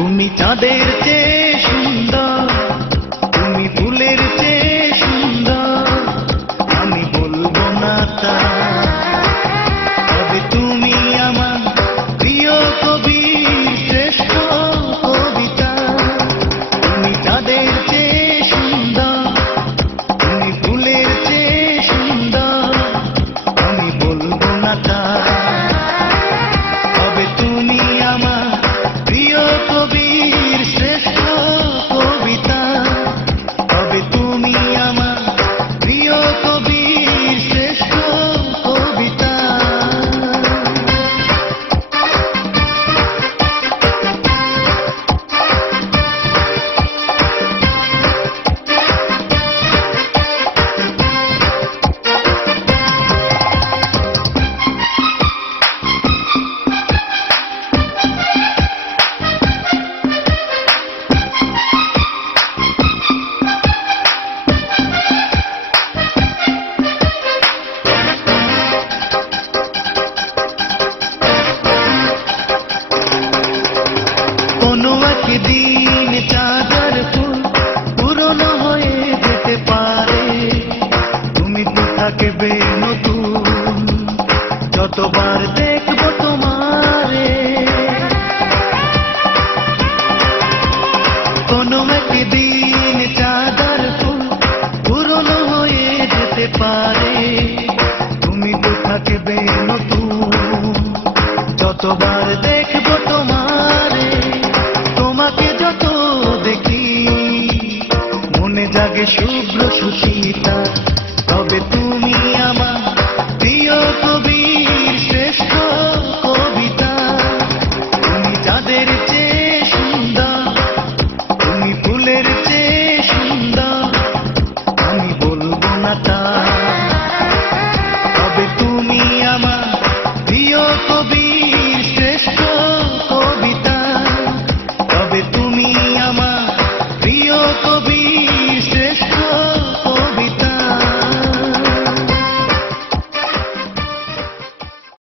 তুমি চাঁদের চেয়ে সুন্দর, তুমি ফুলের চেয়ে সুন্দর, আমি বলবো না তা। তবে তুমি আমার প্রিয় কবি, শ্রেষ্ঠ কবিতা। তুমি চাঁদের চেয়ে সুন্দর, তুমি ফুলের চেয়ে সুন্দর, আমি বলবো না তা। তবে তুমি আমার প্রিয় কবির শ্রেষ্ঠ কবিতা। তবে তুমি আমার প্রিয় কবির শ্রেষ্ঠ কবিতা। কোনো একদিন চাঁদের ফুল পুরনো হয়ে যেতে পারে, তুমি তো থাকবে নতুন যতবার দেখবো তোমারে। কোনো একদিন চাঁদের ফুল পুরনো হয়ে যেতে পারে, তুমি তো থাকবে নতুন যতবার দেখবো তোমারে। তোমাকে যত দেখি মনে জাগে শুভ্র সুচিতা। তবে তুমি আমার প্রিয় কবির শ্রেষ্ঠ কবিতা। তুমি যাদের চেয়ে সুন্দর, তুমি ফুলের চেয়ে সুন্দর, আমি বলবো না তা। তবে তুমি আমার প্রিয় কবির শ্রেষ্ঠ কবিতা। তবে তুমি আমার প্রিয় কবির